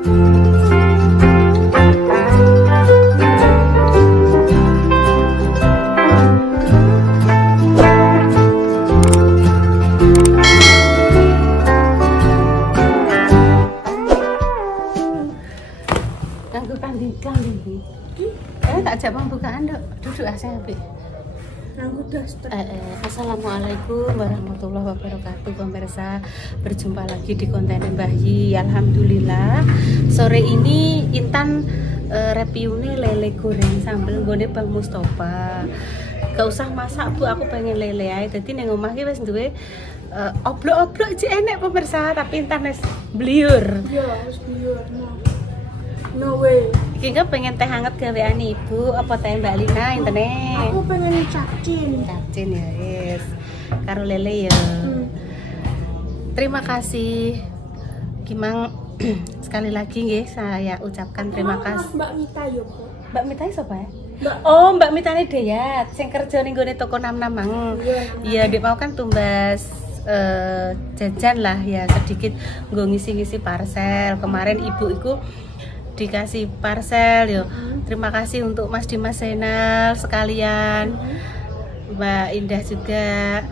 Tak jawab pembukaan dok, duduk saya habis. Assalamualaikum warahmatullahi wabarakatuh pemirsa, berjumpa lagi di konten Mbah Yi. Alhamdulillah sore ini Intan reviewnya lele goreng sambal nggone Bang Mustofa. Gak usah masak Bu, aku pengen lele aja. Jadi neng omah ki wis duwe oblok-oblok cek enek pemirsa, tapi Intan wis bliur. Iya, harus bliur. No way. Iki kan pengen teh hangat gawean Ibu apa teh Mbak Lina intene? Aku pengen cacin. Cacin ya, yes. Karo lele ya. Terima kasih Kimang sekali lagi nggih saya ucapkan terima kasih. Mbak Mita yo, Bu. Mbak Mita sapa ya? Mbak. Oh, Mbak Mitane Deyat sing kerja ning gone toko 66 mang. Iya, Dek mau kan tumbas jajan lah ya sedikit nggo ngisi-ngisi parcel. Kemarin Ibu iku dikasih parcel yo. Terima kasih untuk Mas Dimas Zainal sekalian, Mbak Indah juga,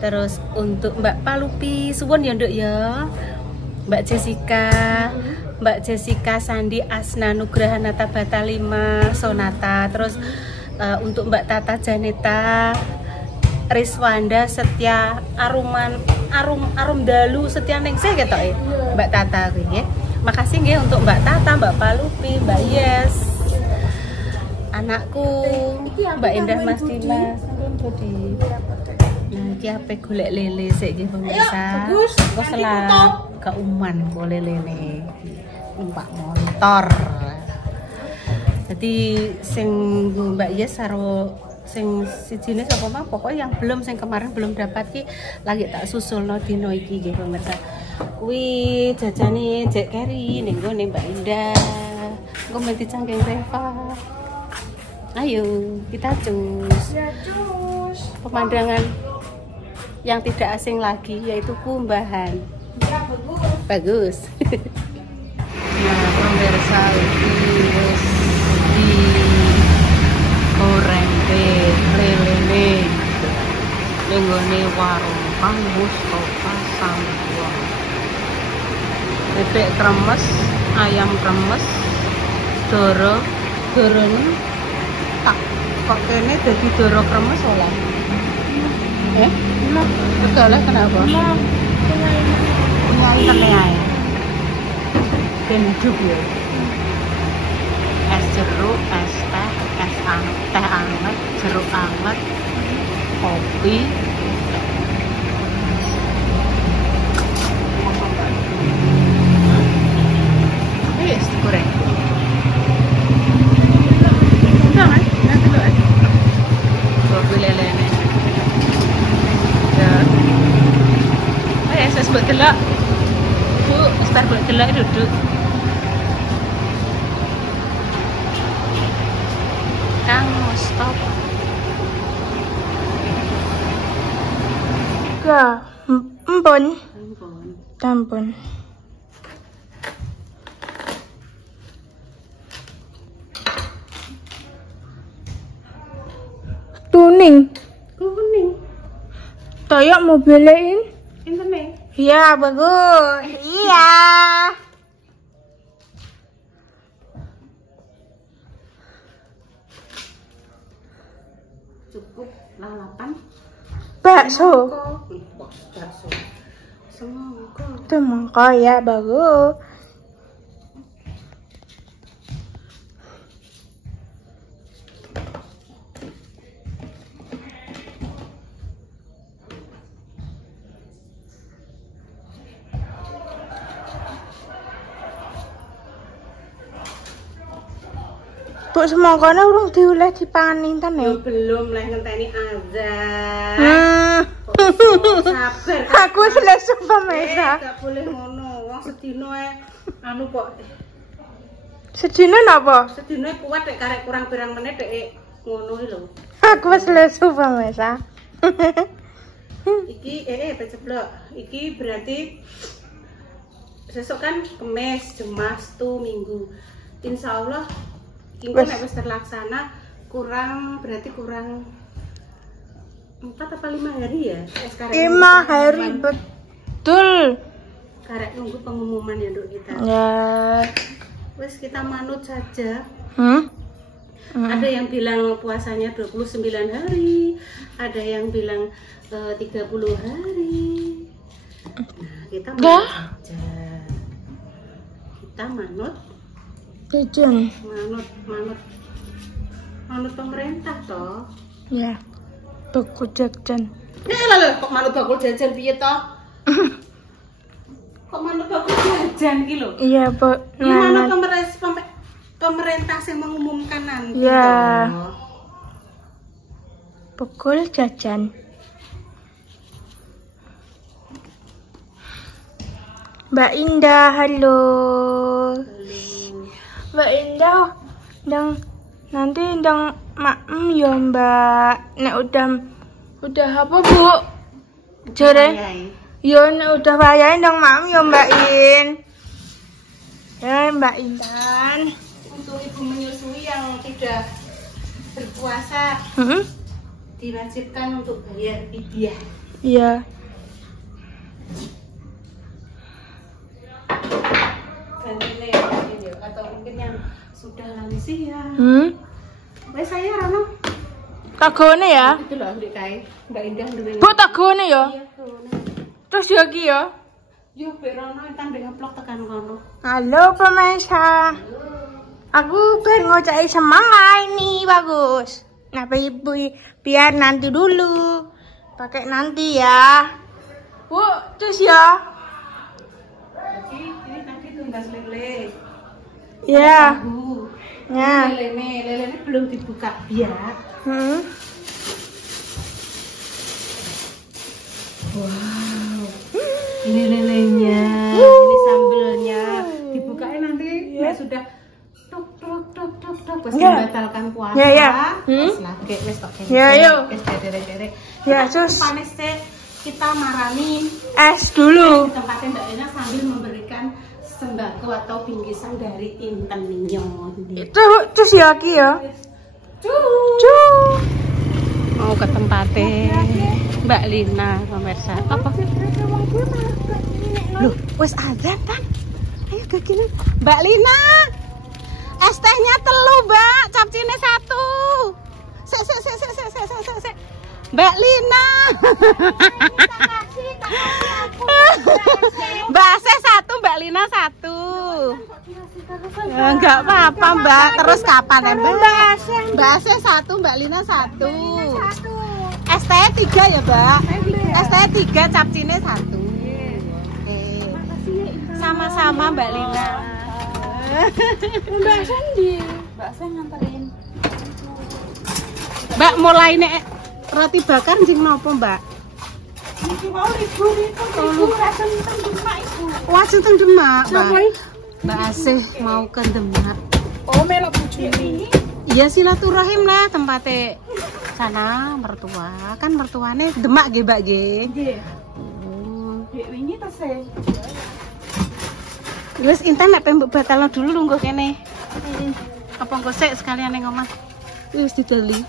terus untuk Mbak Palupi suwun ya Nduk ya, Mbak Jessica Sandi Asna Nugraha Natabata 5 Sonata, terus untuk Mbak Tata Janeta Riswanda Setia Arum Dalu Setia Ningsih ketok ya Mbak Tata kuwi ya. Makasih nggih untuk Mbak Tata, Mbak Palupi, Mbak Yes, anakku, Mbak Indah Mas Dimas. Nah, iki ape golek lele sik nggih pemirsa. Kok selak keuman boleh lele. Numpak motor. Jadi sing Mbak Yes karo sing sijine sapa mah pokoknya yang belum sing kemarin belum dapat ki lagi tak susulno dino iki nggih pemirsa. Kuwi jajane Jek Keri ning gone Mbak Indah. Engko mesti cangkeng Reva. Ayo kita cus. Ya, cus. Pemandangan yang tidak asing lagi yaitu Kumbahan. Ya, Bagus. Nah, pemirsa iki wis di goreng lele ning gone warung Bang Mustofa Sambuang. Bebek kremes, ayam kremes, dorone tak pakene dadi doro kremes oleh. Betul kenapa? Punya interne ae. Ben hidup ya. Es jeruk, es teh, teh anget, jeruk anget, kopi. Yes, goreng. Jangan, nanti dulu aja. Kopi lele ini. Ya. Ayo, saya sebut telak. Bu, start buat telak duduk. Kang stop. Tampon. Kuning. Toyok mau belain? Internet. Iya, bagus. Iya. Cukup lalapan. Bakso. Bakso. Semangka. Semangka ya, bagus. Bu semangkane urung dioleh dipangan Intan ya? Belum lah ngenteni azan. Sabar. Aku wis lesu pemirsa. Gak boleh ngono. Wong sedina anu kok. Sedina napa? Sedina kuat nek karek kurang pirang menit dek ngono iki lho. Aku wis lesu pemirsa. Iki pejeblok. Iki berarti Sesuk kan Kemis, Jumat, Minggu. Insya Allah ini nek wis terlaksana berarti kurang 4 apa 5 hari ya? 5 hari betul. Karek nunggu pengumuman ya Nduk kita. Ya. Wes kita manut saja. Hmm? Ada yang bilang puasanya 29 hari, ada yang bilang 30 hari. Nah, kita manut saja. Kita manut. Jajan. Manut pemerintah toh. Ya. Bakul jajan. Kok manut bakul jajan piye toh? Kok manut bakul jajan iki lho? Iya, Bu. Gimana pemerintah yang mengumumkan nanti? Ya. Toh? Bakul jajan. Mbak Indah, halo. Mbak Indah, nanti maem ya Mbak. Nek udah apa Bu? Jare. Ya nek udah wayahe ndang maem ya Mbak In. Ya Mbak Intan. Untuk ibu menyusui yang tidak berpuasa diwajibkan untuk bayar fidyah. Iya. Gantine atau mungkin yang sudah lansia. Wes saya Rano. Tagone ya? Itu loh Mbak Kai. Mbak Indah duwe. Bu tagone ya? Iya, tagone. Terus ya ki ya? Yo Mbak Rono entar ndek ngeplok tekan kono. Halo pemirsa. Aku pengen ngocai semangat ini bagus. Nah, ibu biar nanti dulu. Pakai nanti ya. Bu, terus ya. Ini tadi tumbas lele. Ya. Ya. Lele belum dibuka biar. Wow. Ini lelenya, ini sambelnya. Dibukain nanti ya sudah tok wes membatalkan puasa. Ya. Wes lagi wes tok. Ya, yuk. Wes derek-derek. Ya, terus Panis teh kita marani es dulu. di tempatnya Mbak Ina sambil memberikan sembako atau bingkisan dari Inten Minyon. Itu terus ya ki ya. Mau ke tempatnya Mbak Lina pemirsa. Apa? Loh, wes azan kan? Ayo ke kini. Mbak Lina. Es tehnya telu, Mbak. Capcine 1. Sek. Mbak Lina. Mbak Ase 1, Mbak Lina 1. Enggak apa-apa, Mbak. Terus kapan ya, Mbak? Mbak Ase 1, Mbak Lina 1. Es teh 3 ya, Mbak? Es teh 3, capcine 1. Oke. Sama-sama, Mbak Lina. Mbak Sandi. Mbak Sen nganterin. Mbak mulai nek roti bakar jeng nopo, Mbak? Iki mau libur itu rasen teng Demak Ibu. Wah, teng Demak, Mbak. Mbak Asih mau ke Demak. Oh, melok bojone. Iya silaturahim lah tempatnya sana mertua. Kan mertuane Demak nggih, Mbak nggih. Nggih. Dek wingi ta se. Wis Intan nek pembuk batalno dulu lungguh kene. Apa engko sik sekalian ning omah. Wis dideli.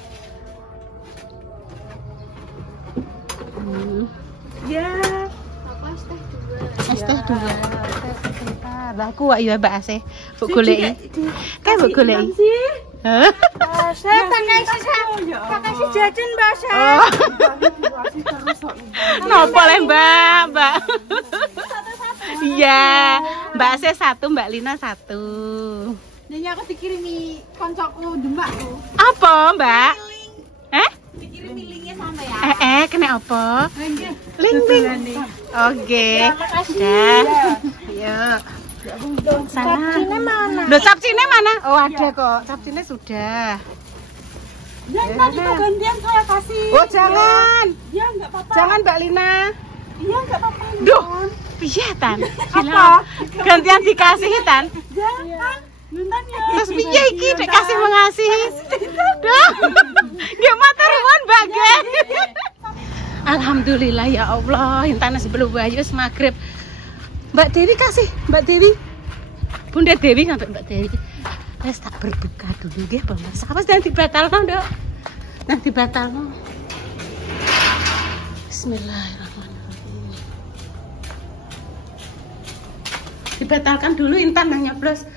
Ya. Es teh 2. Lah aku ya Mbak Asih. Mbok goleki. Kae mbok goleki. Hah? Saya kasih jajan Mbak Sen. Oh. Napa le Mbak? Iya, Mbak Asih 1, Mbak Lina 1. Nyanyi aku dikirimi koncoku Demak tuh. Apa, Mbak? Dikirimi linknya sama ya. Kena apa? Link. Oke. Makasih. Ayo. Sana. Capcine mana? Loh, capcine mana? Oh, ada kok. Capcine sudah. Ya, nanti itu gantian saya kasih. Oh, jangan. Ya, enggak apa-apa. Jangan, Mbak Lina. Iya, enggak apa-apa. Duh, piye Tan? Apa? Gantian dikasih Tan. Jangan. Nonton ya. Terus piye iki nek kasih mengasihi? Duh. Nggih matur nuwun, Mbak nggih. Alhamdulillah ya Allah, Intan sebelum wis magrib Mbak Dewi kasih, Mbak Dewi. Bunda Dewi sampai Mbak Dewi. Wes tak berbuka dulu nggih, pemirsa. Apa nanti batalno, Nduk? Nanti batalno. Bismillahirrahmanirrahim. Dibatalkan dulu Intan nanya plus.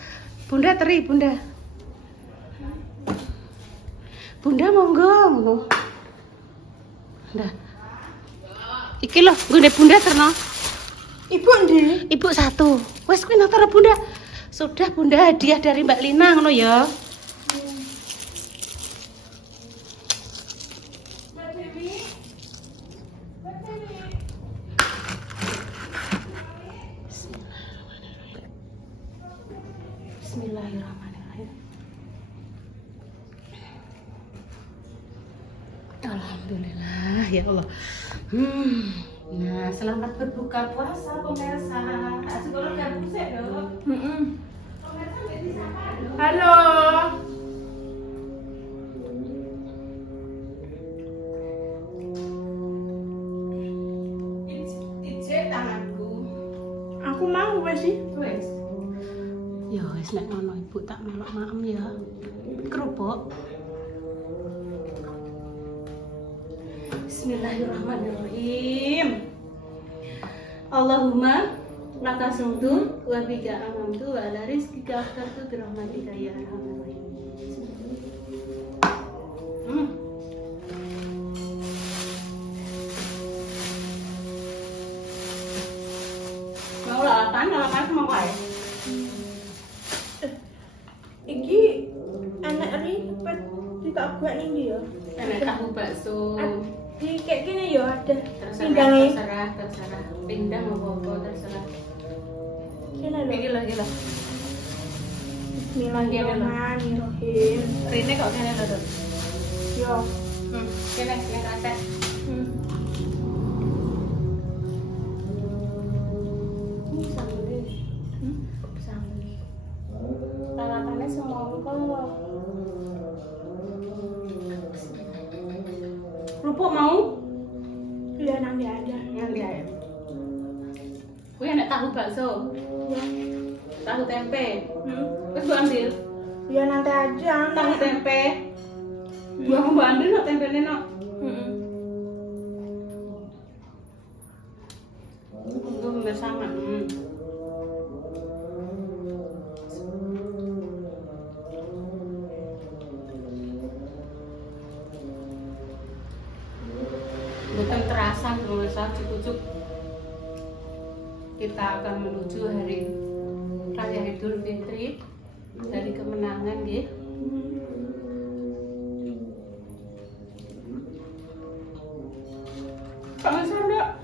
Bunda teri, Bunda. Bunda monggo. Bunda. Iki loh, Bunda terno. Ibu ndi? Ibu 1. Wes kuwi notaro Bunda. Sudah Bunda, hadiah dari Mbak Lina ngono ya. Bismillahirrahmanirrahim. Alhamdulillah ya Allah. Nah, selamat berbuka puasa pemirsa. Sekolah gabung sih dong. Halo. Ijek tanganku. Aku mau wes sih. Wes. Ya wes nek ngono Ibu tak melok maem ya. Kerupuk. Bismillahirrahmanirrahim. Allahumma laka sumtu wa bika amantu wa ala rizqika aftartu bi rahmatika ya arhamar rahimin. Mau lalapan mau kae. Iki anak ribet ditabrak ini ya. Enak tahu bakso. Di kayak gini ya ada Terserah. Pindang apa terserah. Sini lho. Gila. Bismillahirrahmanirrahim. Rene kok kene lho, Dok. Yo. Kene rasa. Ini sambel. Sambel. Lalapannya semongkol. Kerupuk mau? Iya nanti aja. Nanti aja. Kuwi enak tahu bakso. Ya. Tahu tempe. Terus gua ambil. Ya nanti aja. Tahu tempe. Gua mau ambil no tempenya no. Untuk bersama. Bukan terasa pemirsa cukup. Kita akan menuju hari Raya Idul Fitri, dari kemenangan nggih. Kamu Sandra?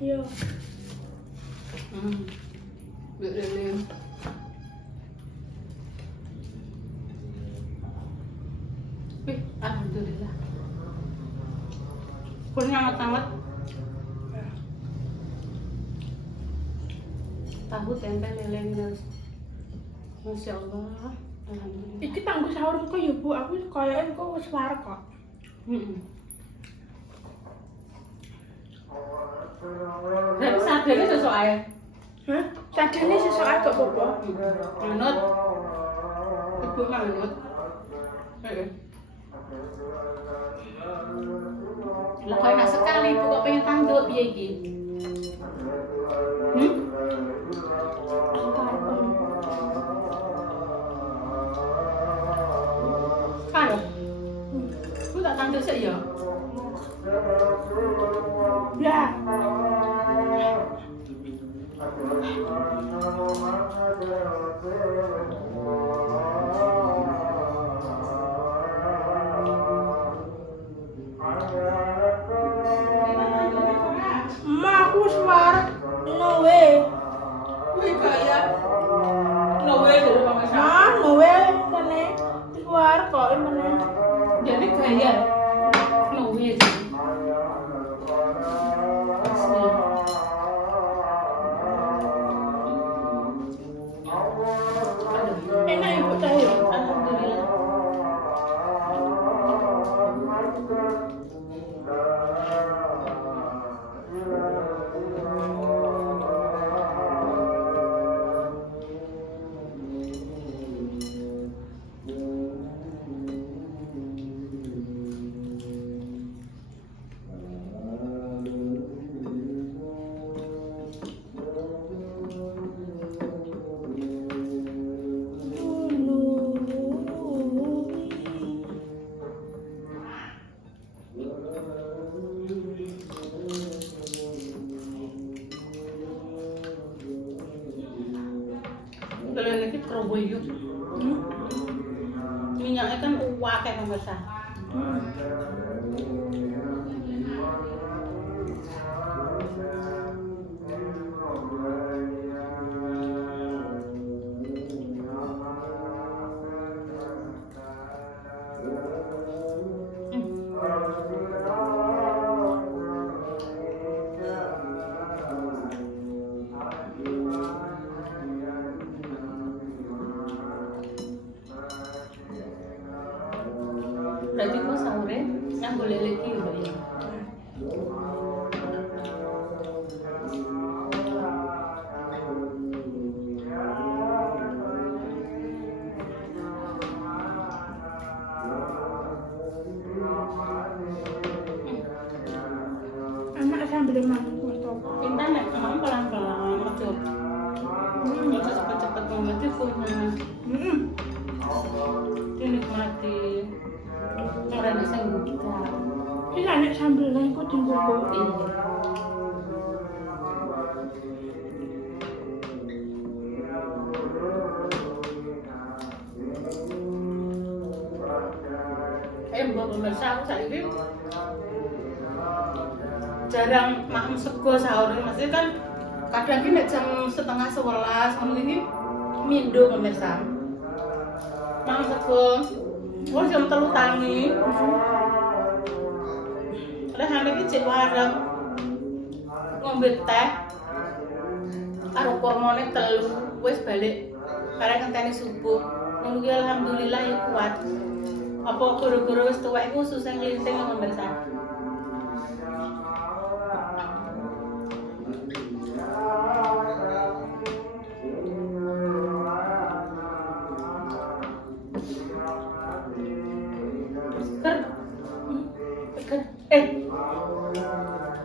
Iya. Betul. Wih, alhamdulillah. Kurnya amat-amat. Tahu tempe lele guys. Masya Allah. Alhamdulillah. Iki tangguh sahur kok ya Bu, aku kayaknya kok wis warek kok. Berarti sadene sesuk ae. Hah? Sadane sesuk ae kok Bobo. Manut. Ibu manut. Lah kok enak sekali Ibu kok pengen tanduk piye iki? Ayo. Ku tak tanduk sik ya. Ya. Ma aku wis warek. No way. Kuwi kaya nowe dari pemirsa. Ah, no way kene. Wis warek kok meneh. Jadi gaya nowe. Enak Kalau ini keroboyuk. Minyaknya kan wakil pemirsa. Berarti kok sahurnya yang boleh lagi ya, Mbak ya? Anak sambil makan Mustafa. Kita nek emang pelan-pelan, ojo. Ojo cepet-cepet banget punya. Dinikmati. Orang bisa kita. Ini anak sambil lengkut di bubuk. Mbak pemirsa, aku saiki jarang makan sego sahur. Maksudnya kan kadang ki nek jam 10:30 ngono iki mindo pemirsa. Makan sego wis jam 3 tangi. Lah hari iki cek wareng ngombe teh karo kurmane 3 wis balik karek ngenteni subuh. Ngono ki alhamdulillah ya kuat. Apa guru-guru wis tuwek iku susah nginsing pemirsa.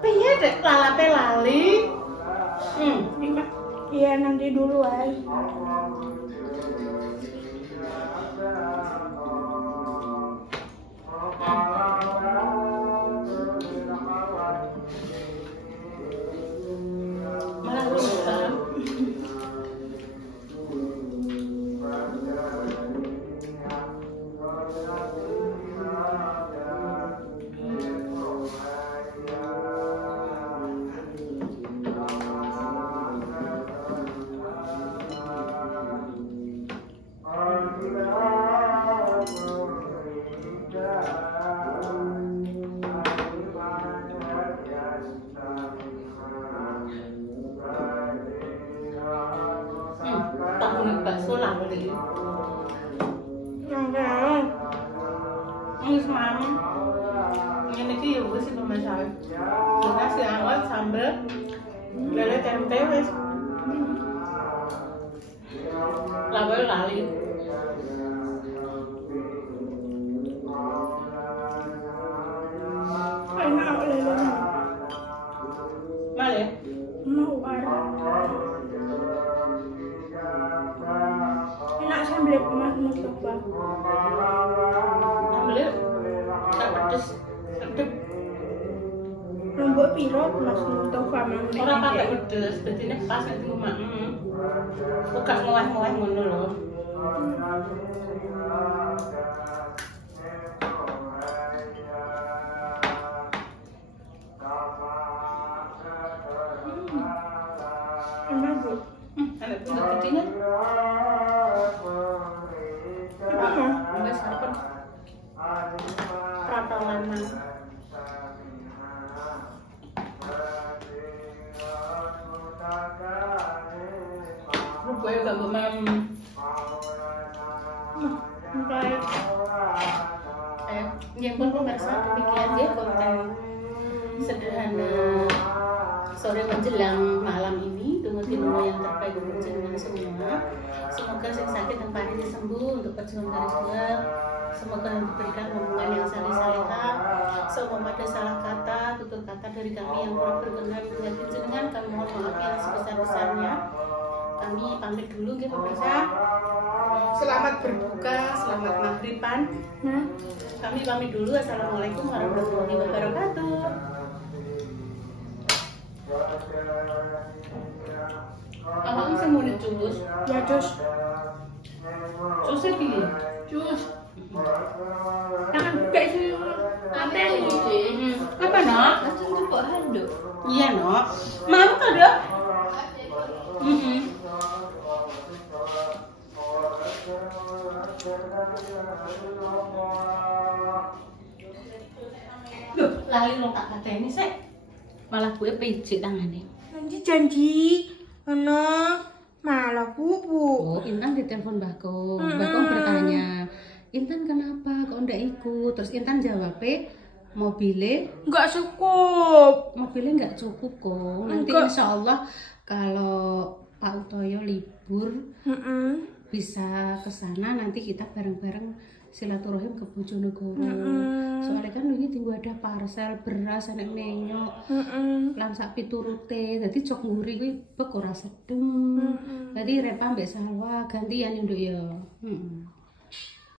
Piye dek lalape lali? Iya nanti dulu ay. Malah lupa. Bakso lah boleh. Wis mam. Ngene iki ya wis pemirsa. Nasi anget sambel. Lele tempe wis. Lawe lali. Enak lele. Male. Mau arah. Enak sambil Mas Mustafa. Sambel tak pedes. Sedep. Lombok piro Mas Mustafa mang nek. Ora pakai pedes, bedine pas nek rumah. Kok gak ngoweh-ngoweh ngono lho. Enak Bu. Enak banget gedine. Wes apa? Pratawanan. Rupanya gak bermain. Yang pun pemirsa demikian ya konten sederhana sore menjelang malam ini. Tunggu yang terbaik untuk jenengan semua. Semoga yang sakit dan paling sembuh untuk perjuangan garis luar. Semoga diberikan hubungan yang saleh-salehah. Semoga ada salah kata, tutur kata dari kami yang kurang berkenan di hati jenengan. Kami mohon maaf yang sebesar-besarnya. Kami pamit dulu ya pemirsa. Selamat berbuka, selamat maghriban. Kami pamit dulu. Assalamualaikum warahmatullahi wabarakatuh. Awakmu sing muni cus. Ya cus. Cus piye? Cus. Jangan buka sih. Anteni iki. Apa, Nok? Langsung coba handuk. Iya, Nok. Mau ta, Dok? Loh, lali lo tak kateni sik. Malah gue pijik tangane. Nanti janji. Ono malah pupu. Oh, Intan ditelepon Mbak Kom bertanya, Intan kenapa kok ndak ikut? Terus Intan jawabnya, mobilnya nggak cukup kok. Nanti insya Allah kalau Pak Utoyo libur bisa ke sana, nanti kita bareng-bareng silaturahim ke Bojonegoro. Soalnya kan ini tinggal ada parcel beras enek nenyok lan sak piturute, dadi jok nguri kuwi bek ora sedem. Dadi Repa mbek Salwa gantian nduk ya.